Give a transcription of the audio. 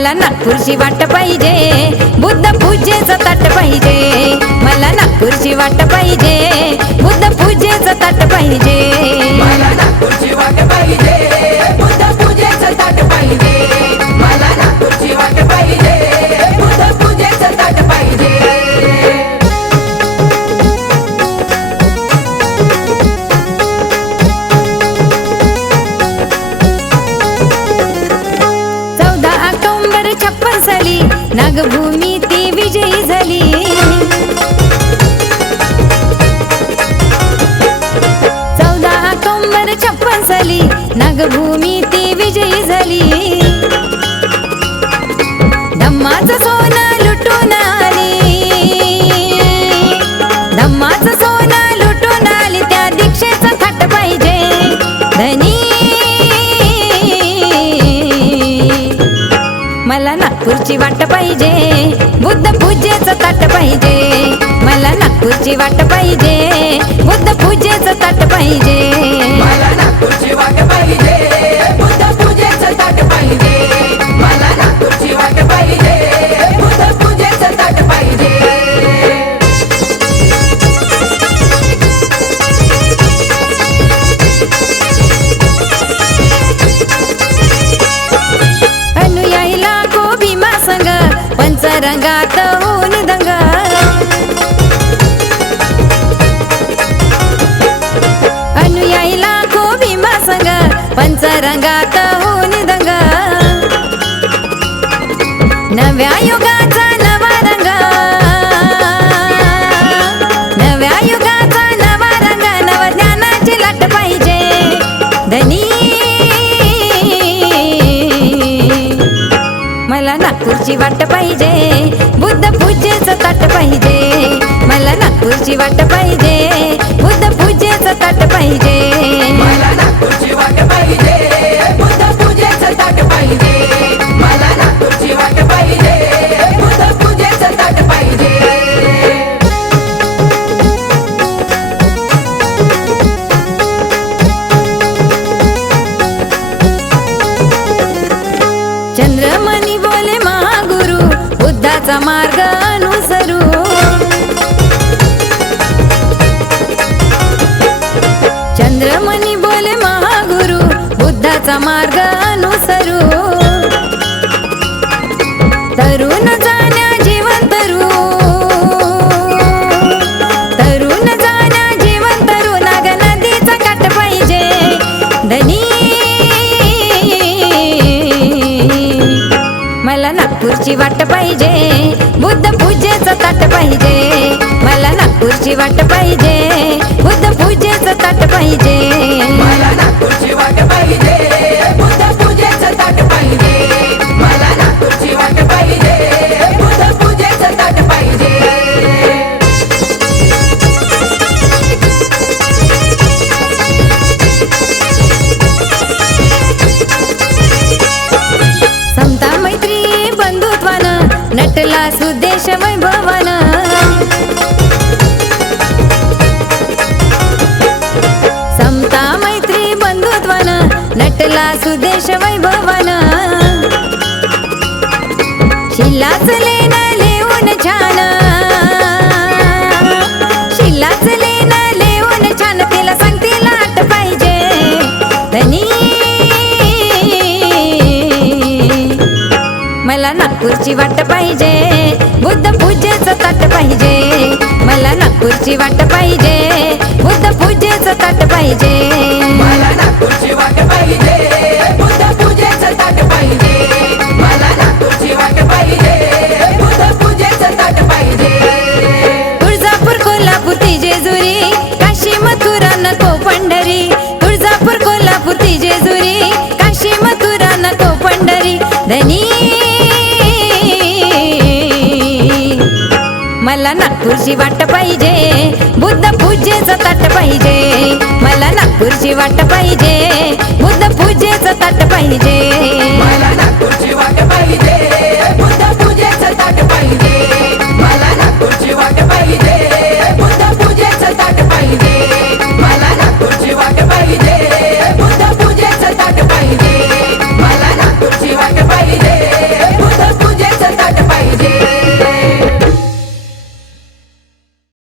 मला नागपूरची वाट पाहिजे. बुद्ध पूजेचं ताट पाहिजे. मला नागपूरची वाट पाहिजे नागभूमी ती विजयी झाली. चौदा ऑक्टोबर छप्पन साली नागभूमी ती विजयी झाली. नागपूरची वाट पाहिजे. बुद्ध पूजेचं ताट पाहिजे. मला नागपूरची वाट पाहिजे. बुद्ध पूजेचं ताट पाहिजे. मला नागपूरची वाट नागपूरची वाट पाहिजे. बुद्ध पूजेचं ताट पाहिजे. मला नागपूरची वाट पाहिजे. बुद्ध पूजेचं ताट पाहिजे. बुद्धाचा मार्ग अनुसरू. चंद्रमणी बोले महागुरु बुद्धाचा मार्ग नागपूरची वाट पाहिजे. बुद्ध पूजेचं ताट पाहिजे. मला नागपूरची वाट पाहिजे. बुद्ध पूजेचं ताट पाहिजे. नटला सुदेश वैभवन. समता मैत्री बंधुत्वन नटला सुदेश वैभवन. शिलाच लेन लेऊन छान. शिलाच लेन लेऊन छान तिला सांगते लाट पाहिजे. धनी. मला नागपूरची वाट पाहिजे. बुद्ध पूजेचं ताट पाहिजे. मला नागपूरची वाट पाहिजे. बुद्ध पूजेचं ताट पाहिजे. मला नागपूरची वाट पाहिजे. बुद्ध पूजेचं ताट पाहिजे. मला नागपूरची वाट पाहिजे. बुद्ध पूजेचं ताट पाहिजे. तुळजापूर कोल्हापूर ती जेजुरी काशी मथुरा नको पंढरी मला नागपूरची वाट पाहिजे. बुद्ध पूजेचं ताट पाहिजे. मला नागपूरची वाट पाहिजे. बुद्ध पूजेचं ताट पाहिजे.